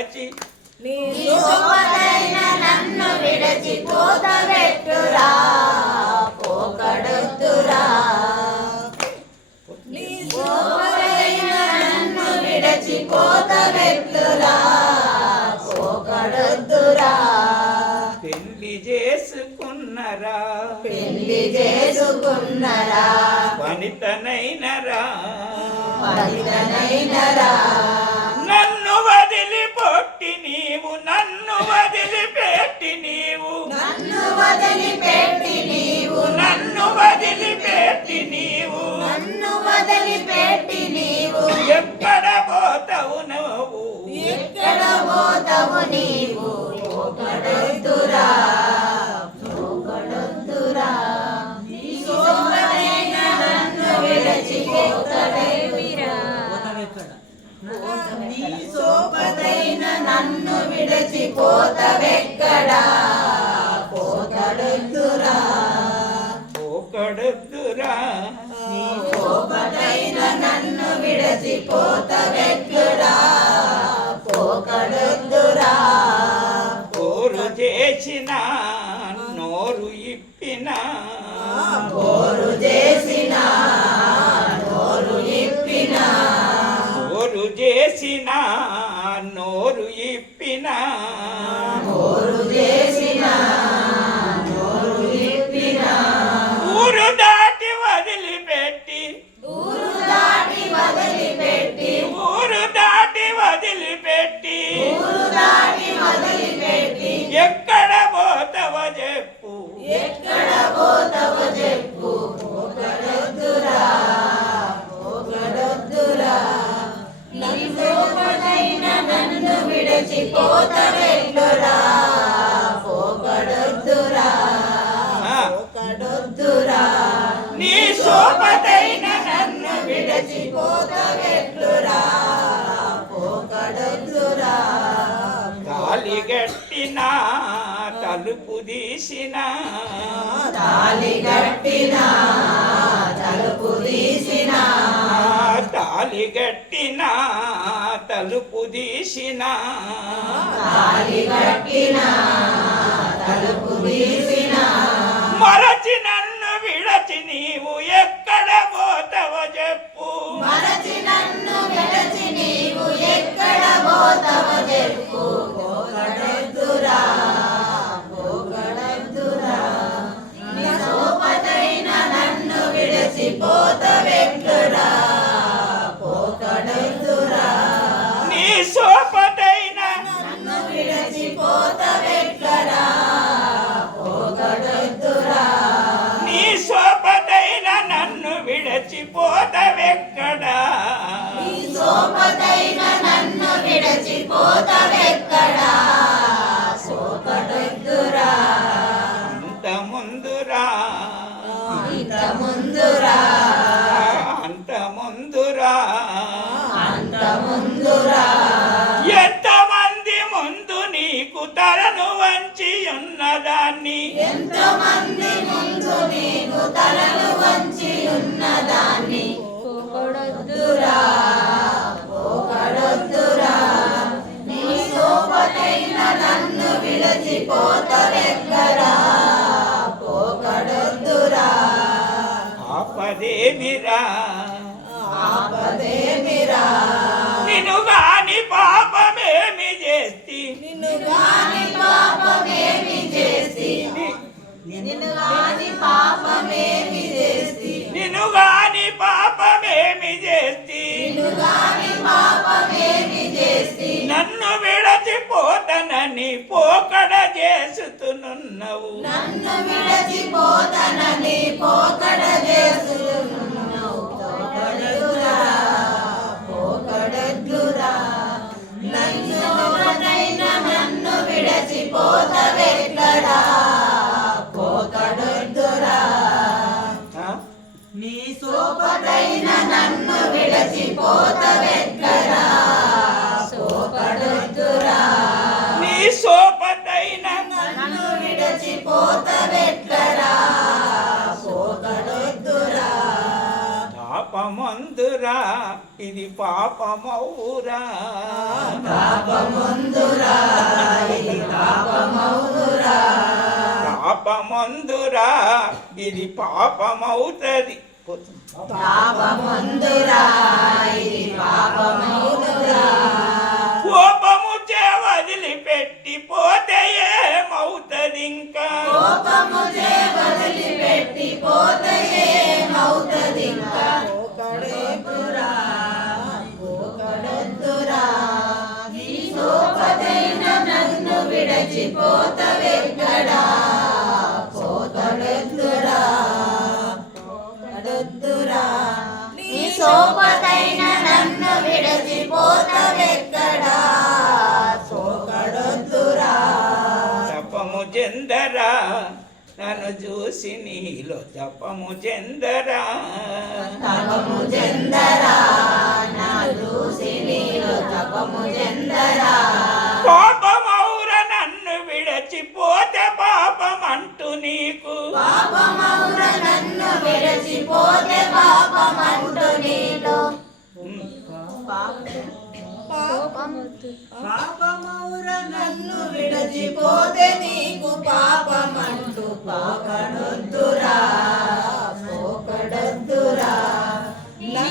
విడచి నన్ను విడచి పోతవెట్టురా పోకడొద్దురా నన్ను విడచి పెళ్ళి చేసుకున్నరా పెళ్ళి చేసుకున్నరా. వనితనైనరా. వదిలిపెట్టి నీవు. నన్ను వదిలి పెట్టి నీవు. నన్ను వదిలిపెట్టి నీవు. ఎక్కడ పోతావు నువ్వు? ఎక్కడ పోతావు నీవు? పోకడొద్దురా చేసిన నోరు ఇప్పిన. పోరు చేసిన నోరు ఇప్పిన. పోరు చేసిన నోరు ఇప్పిన. పోరు చేసిన విడచి పోతవెట్టురా పోకడొద్దురా పోకడొద్దురా? నీ నన్ను విడచి పోకడొద్దురా? తలుపు తీసిన. తాలి తాలి గట్టిన తలుపు తీసిన. తాలి కట్టిన తలుపు తీసిన. మరచి నన్ను విడచి నీవు ఎక్కడ పోతావ చెప్పు. మరచి నన్ను విడచి నీవు ఎక్కడ పోతవ చెప్పు. సోపదైన నన్ను అంత ముందురా ముందురా అంత ముందురా అంత ముందురా ఎంతమంది ముందు నీకు తలను వంచి ఉన్నదాన్ని? ఎంతమంది ముందు నేను తలను వంచి ఆపదేమిరా? ఆపదేమిరా? నిన్ను గాని పాపమేమి చేస్తి? నిన్ను గాని పాపమేమి చేసి నిన్ను గాని పాపమేమి చేసి నిన్ను గాని పాపమేమి చేస్తి? నిన్ను గాని పాపమేమి నన్ను విడచిపోతనని పోకడ చేస్తునున్నవు. నన్ను విడచిపోతనని పోకడ పోకడెద్దురా. నన్ను నన్ను విడచిపోతవెట్లడా పోకడెద్దురా. ఆ? నీ సోపదైన నన్ను విడచిపోతవెట్లరా ఇది పాపమౌరాపమందురా ఇది పాపమౌతది. కోపము చే వదిలిపెట్టి పోతే ఏమవుతుంది ఇంకా కోపము చే వదిలిపెట్టి పోతే చెందరా? నన్ను చూసి నీలో తపము చెందరా? తపము చెందరా? నా చూసి నీలో తపము చెందరా? పాపమౌర నన్ను విడచిపోతే నీకు పాపమంటూ పాపనొద్దురా పోకడొద్దురా నీ